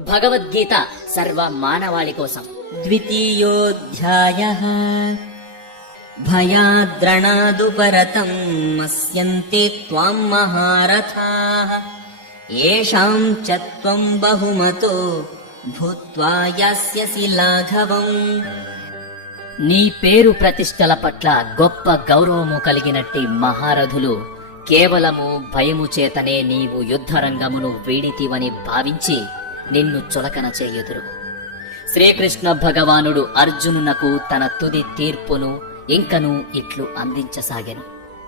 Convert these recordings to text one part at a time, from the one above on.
భగవద్గీత సర్వ మానవాళి కోసం. ద్వితీయోऽధ్యాయః భయాద్రణాదుపరతం మస్యంతే త్వాం మహారథాః యేషాం చ త్వం బహుమతో భూత్వా యాస్యసి లాఘవం. నీ పేరు ప్రతిష్టల పట్ల గొప్ప గౌరవము కలిగినట్టి మహారథులు కేవలము భయము చేతనే నీవు యుద్ధరంగమును వీడితివని భావించి నిన్ను చులకన చేయుదురు. శ్రీకృష్ణ భగవానుడు అర్జునునకు తన తుది తీర్పును ఇంకను ఇట్లు అందించసాగెను.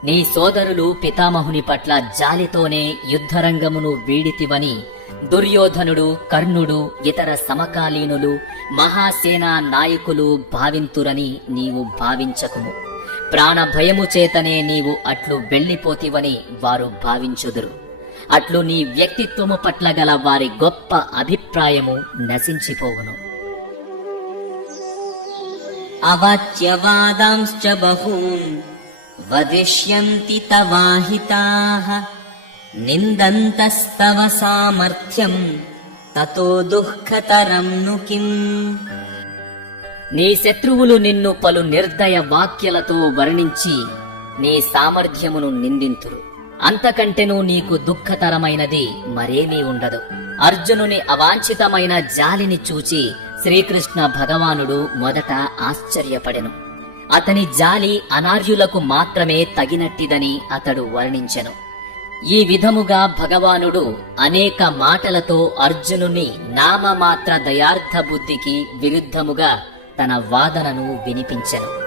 నీ సోదరులు పితామహుని పట్ల జాలితోనే యుద్ధరంగమును వీడితివని దుర్యోధనుడు, కర్ణుడు, ఇతర సమకాలీనులు, మహాసేనా నాయకులు భావింతురని నీవు భావించకుము. ప్రాణభయము చేతనే నీవు అట్లు వెళ్లిపోతివని వారు భావించుదురు. అట్లు నీ వ్యక్తిత్వము పట్ల గల వారి గొప్ప అభిప్రాయము నశించిపోవును. అవాచ్యవాదాంశ్చ బహూన్ వదిష్యంతి తవాహితాః నిందంతస్తవ సామర్థ్యం తతో దుఃఖతరం ను కిం. నీ శత్రువులు నిన్ను పలు నిర్దయ వాక్యలతో వర్ణించి నీ సామర్థ్యమును నిందింతురు. అంతకంటెను నీకు దుఃఖతరమైనది మరేమీ ఉండదు. అర్జునుని అవాంఛితమైన జాలిని చూచి శ్రీకృష్ణ భగవానుడు మొదట ఆశ్చర్యపడెను. అతని జాలి అనార్యులకు మాత్రమే తగినట్టిదని అతడు వర్ణించెను. ఈ విధముగా భగవానుడు అనేక మాటలతో అర్జునుని నామమాత్ర దయార్థ బుద్ధికి విరుద్ధముగా తన వాదనను వినిపించెను.